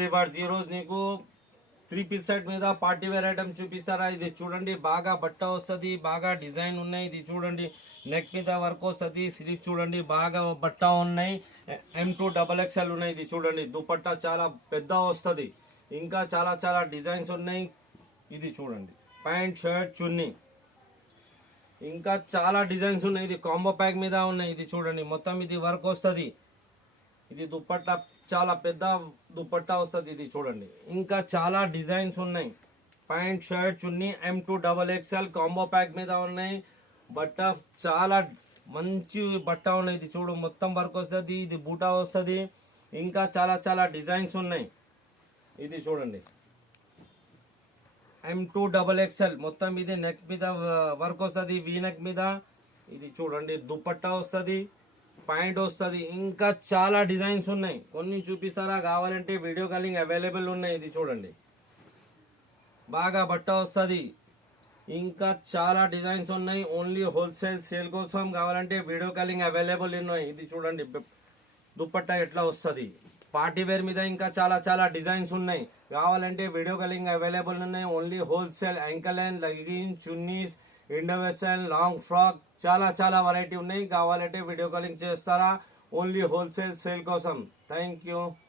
Viewers ఈ రోజు నీకు 3 పీస్ సెట్ మీద పార్టీ వేర్ ఐటమ్ చూపిస్తారా. ఇది చూడండి, బాగా బట్ట వస్తుంది, బాగా డిజైన్ ఉన్నాయి. ఇది చూడండి, నెక్ మీద వర్క్ వస్తుంది. స్లీవ్ చూడండి, బాగా బట్ట ఉన్నాయి. M2XXL ఉన్నాయి. ఇది చూడండి, దుపట్టా చాలా పెద్ద వస్తుంది. ఇంకా చాలా చాలా డిజైన్స్ ఉన్నాయి. ఇది చూడండి, ప్యాంట్ షర్ట్ చున్నీ, ఇంకా చాలా డిజైన్స్ ఉన్నాయి. ఇది కాంబో ప్యాక్ మీద ఉన్నాయి. ఇది చూడండి, మొత్తం ఇది వర్క్ వస్తుంది. ఇది దుపట్టా చాలా పెద్ద దుపట్టా వస్తుంది. ఇది చూడండి, ఇంకా చాలా డిజైన్స్ ఉన్నాయి. ప్యాంట్ షర్ట్ చున్నీ M2XXL కాంబో ప్యాక్ మీద ఉన్నాయి. బట్ట చాలా మంచి బట్ట ఉన్నాయి. ఇది చూడు, మొత్తం వర్క్ వస్తుంది. ఇది బూటా వస్తుంది. ఇంకా చాలా చాలా డిజైన్స్ ఉన్నాయి. ఇది చూడండి, M2XXL మొత్తం ఇది నెక్ మీద వర్క్ వస్తుంది, వీ నెక్ మీద. ఇది చూడండి, దుపట్టా వస్తుంది, ప్యాంట్ వస్తుంది. ఇంకా చాలా డిజైన్స్ ఉన్నాయి. కొన్ని చూపిస్తారా, కావాలంటే వీడియో కాలింగ్ అవైలబుల్ ఉన్నాయి. ఇది చూడండి, బాగా బట్ట వస్తుంది. ఇంకా చాలా డిజైన్స్ ఉన్నాయి. ఓన్లీ హోల్సేల్ సేల్ కోసం కావాలంటే వీడియో కాలింగ్ అవైలబుల్ ఉన్నాయి. ఇది చూడండి, దుపట్టా ఎట్లా వస్తుంది. పార్టీ వేర్ మీద ఇంకా చాలా చాలా డిజైన్స్ ఉన్నాయి. కావాలంటే వీడియో కాలింగ్ అవైలబుల్ ఉన్నాయి. Only wholesale ankle and legging chunnis, Indo western, long frock, చాలా చాలా వెరైటీ ఉన్నాయి. కావాలంటే వీడియో కాలింగ్ చేస్తారా, ఓన్లీ హోల్సేల్ సేల్ కోసం. Thank you.